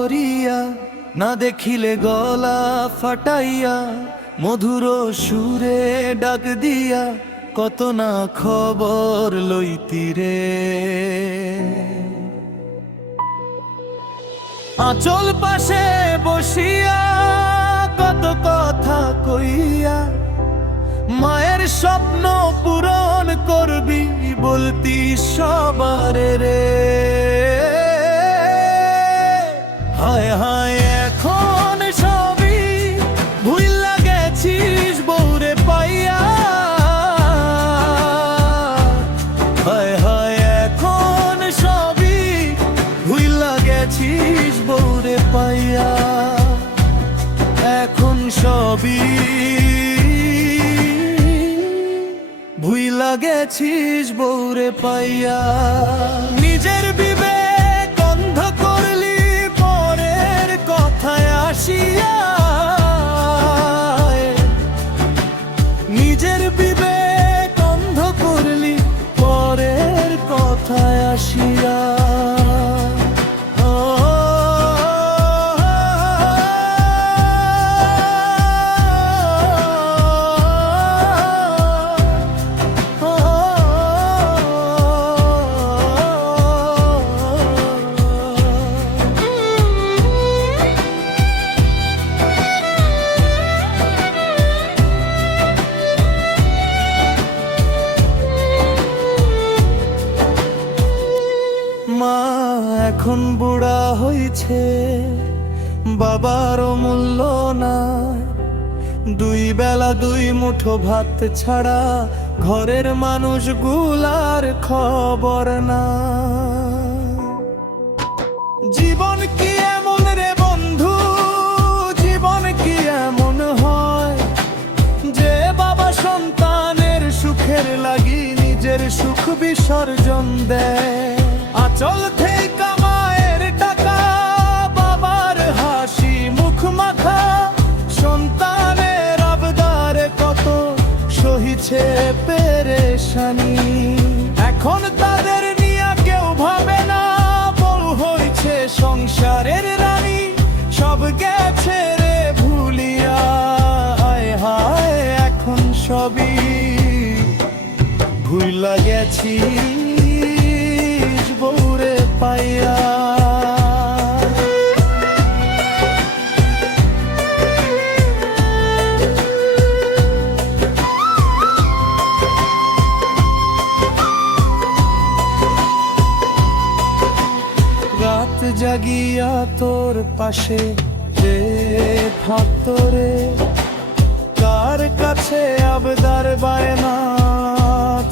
করিয়া, না দেখিলে গলা ফাটাইয়া, মধুর সুরে ডাক দিয়া, কত না খবর লইতি রে। আঁচল পাশে বসিয়া কত কথা কইয়া, মায়ের স্বপ্ন পূরণ করবি বলতি সবারে রে। হায় হায় এখন সবই ভুইলা গেছিস বউরে পাইয়া। হায় হায় এখন সবই ভুইলা গেছিস বউরে পাইয়া। এখন সবই ভুইলা গেছিস বউরে পাইয়া। নিজের বিবেক অন্ধ করলি পরের কথায় আসিয়া, নিজের বিবেক অন্ধ করলি পরের কথায় আসিয়া। মা এখন বুড়া হইছে, বাবারও মূল্য নাই। দুই বেলা দুই মুঠো ভাত ছাড়া ঘরের মানুষগুলার খবর না। জীবন কি এমন রে বন্ধু, জীবন কি এমন হয় যে বাবা সন্তানের সুখের লাগি নিজের সুখ বিসর্জন দেয়। আঁচল থেকে মায়ের টাকা, বাবার হাসি মুখ মাখা, সন্তানের আবদারে কত সহিছে পেরেশানি। এখন তাদের নিয়ে কেউ ভাবে না, বউ হইছে সংসারের রানী, সব গেছে রে ভুলিয়া। হায় হায় এখন সবই ভুইলা গেছি বউরে পাইয়া। রাত জাগিয়া তোর পাশে যে থাকতো রে, কার কাছে আবদার বায়না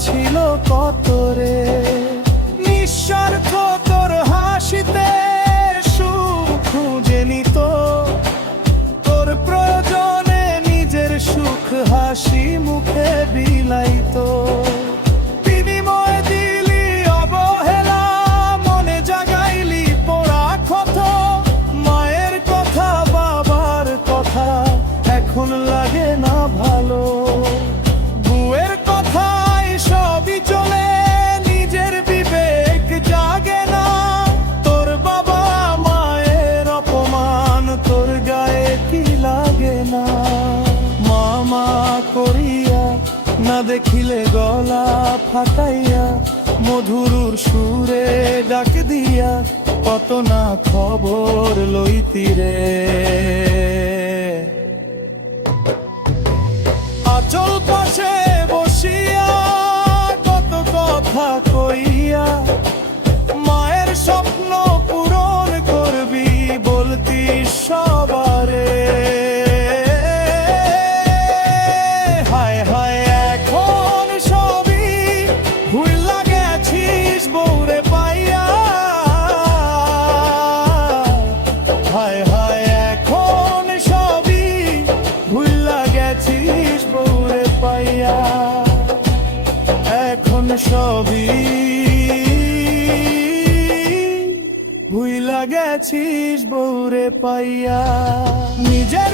ছিল কত রে। নিঃস্বার্থ তোর হাসিতে সুখ খুঁজে নিত, তোর প্রয়োজনে নিজের সুখ হাসি মুখে বিলাইত। বিনিময় দিলি অবহেলা, মনে জাগাইলি পোড়া ক্ষত। মায়ের কথা বাবার কথা এখন লাগে না ভালো, বুয়ের কথাই সবই চলে, নিজের বিবেক জাগে না। তোর বাবা মায়ের অপমান তোর গায়ে কি লাগে না। মামা করিয়া, না দেখিলে গলা ফাটাইয়া, মধুর সুরে ডাক দিয়া, কত না খবর লইতি রে। আঁচল পাশে বসিয়া কত কথা কইয়া, মায়ের স্বপ্ন পূরণ করবি বলতি সবারে। হায় হায় এখন সবই ভুইলা গেছিস বউরে পাইয়া। হায় হায় এখন সবই ভুইলা গেছিস বউরে পাইয়া। এখন সবই ভুইলা গেছিস বউরে পাইয়া। নিজের